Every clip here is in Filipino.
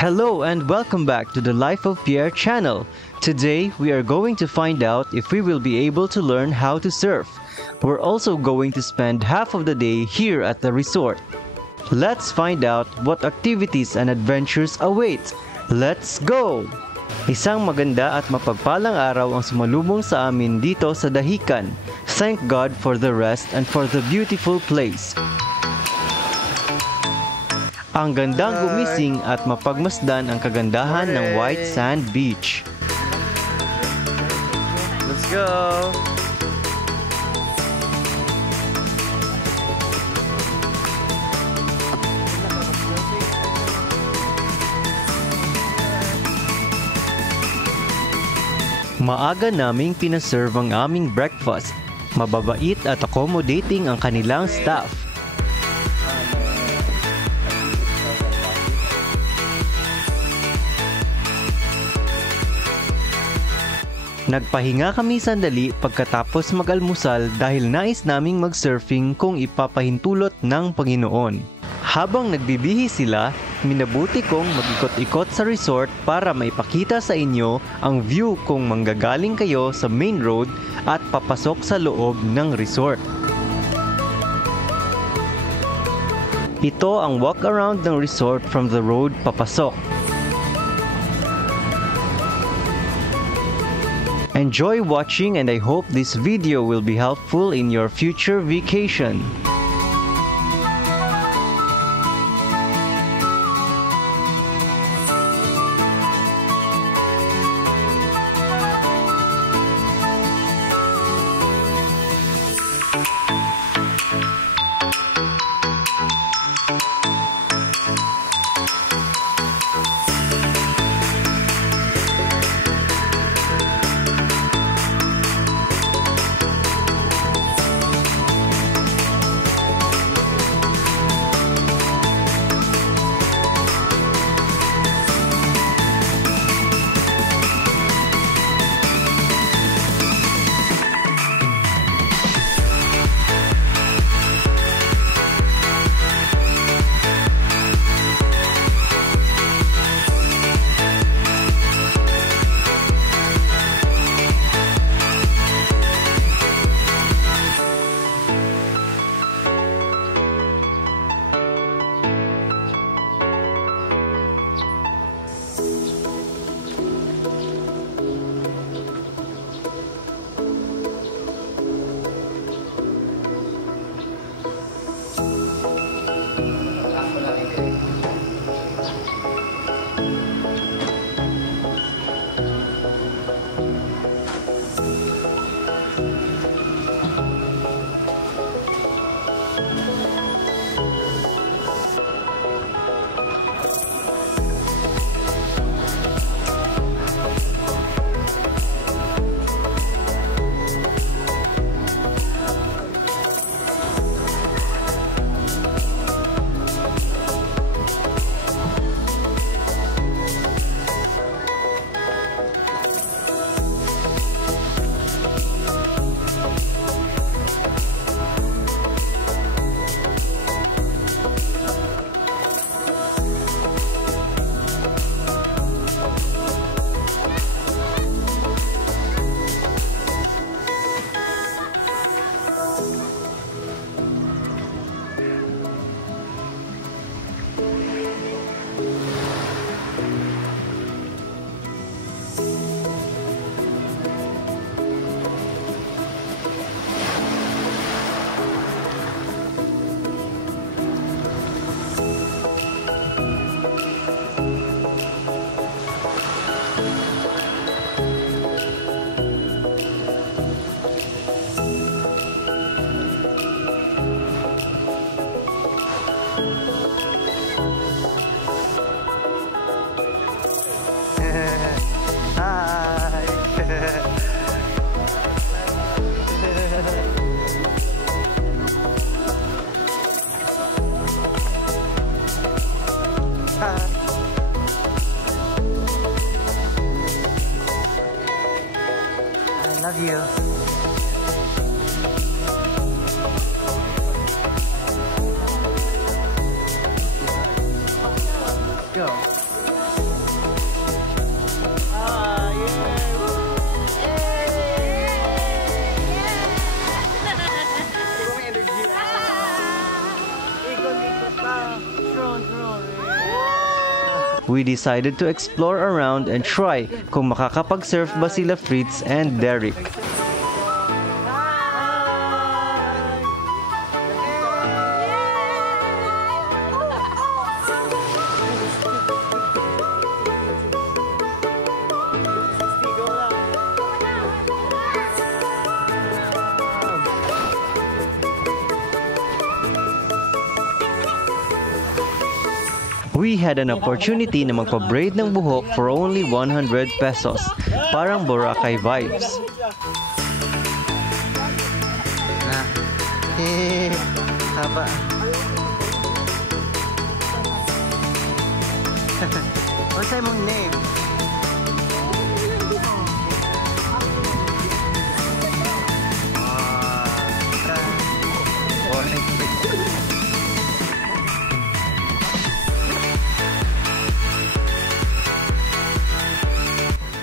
Hello and welcome back to the Life of Pierre channel. Today, we are going to find out if we will be able to learn how to surf. We're also going to spend half of the day here at the resort. Let's find out what activities and adventures await. Let's go! Isang maganda at mapagpalang araw ang sumalubong sa amin dito sa Dahican. Thank God for the rest and for the beautiful place. Ang gandang gumising at mapagmasdan ang kagandahan ng White Sand Beach. Let's go! Maaga naming pinaserve ang aming breakfast. Mababait at accommodating ang kanilang staff. Nagpahinga kami sandali pagkatapos mag-almusal dahil nais naming mag-surfing kung ipapahintulot ng Panginoon. Habang nagbibihi sila, minabuti kong mag-ikot-ikot sa resort para maipakita sa inyo ang view kung manggagaling kayo sa main road at papasok sa loob ng resort. Ito ang walk around ng resort from the road papasok. Enjoy watching and I hope this video will be helpful in your future vacation. I love you. Go. we decided to explore around and try kung makakapag-surf ba sila Fritz and Derek. We had an opportunity na magpa-braid ng buhok for only 100 pesos. Parang Boracay vibes. Haba. What's your name?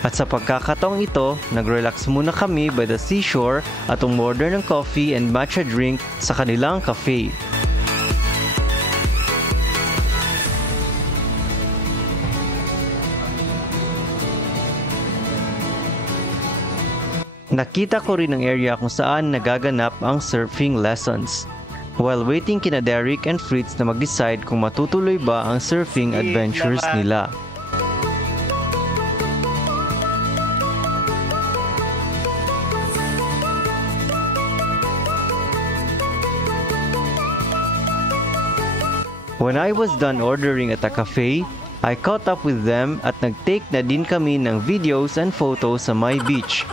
At sa pagkakataong ito, nag-relax muna kami by the seashore at umorder ng coffee and matcha drink sa kanilang cafe. Nakita ko rin ang area kung saan nagaganap ang surfing lessons. While waiting kina Derek and Fritz na mag-decide kung matutuloy ba ang surfing adventures nila. When I was done ordering at a cafe, I caught up with them at nag-take na din kami ng videos and photos sa my beach.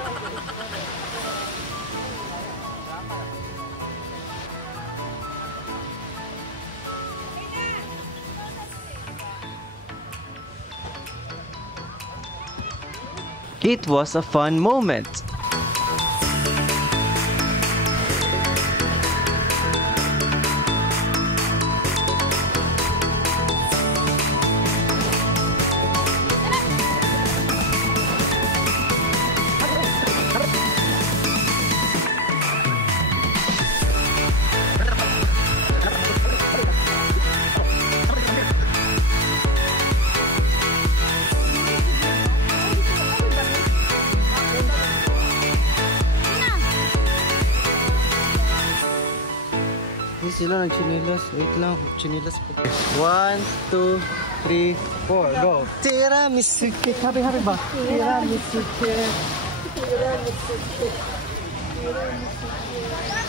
It was a fun moment. Sila nag-chinilas. Wait lang, chinilas po. 1, 2, 3, 4, go! Tiramisu cake! Happy ba? Tiramisu cake! Tiramisu cake! Tiramisu cake!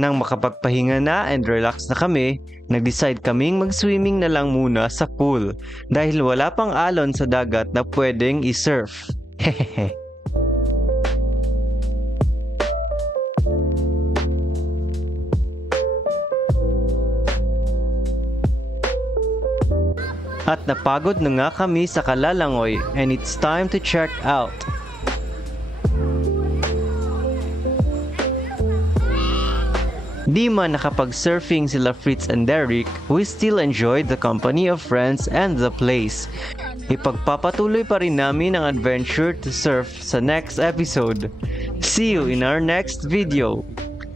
Nang makapagpahinga na and relax na kami, nag-decide kaming mag-swimming na lang muna sa pool dahil wala pang alon sa dagat na pwedeng i-surf. Hehehe. At napagod na nga kami sa Kalalangoy and it's time to check out. Di man nakapag-surfing sila Fritz and Derek, we still enjoyed the company of friends and the place. Ipagpapatuloy pa rin namin ang adventure to surf sa next episode. See you in our next video.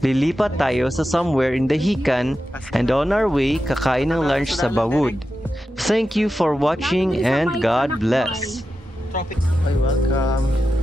Lilipat tayo sa somewhere in the Hican and on our way kakain ng lunch sa Bawud. Thank you for watching and God bless. Welcome.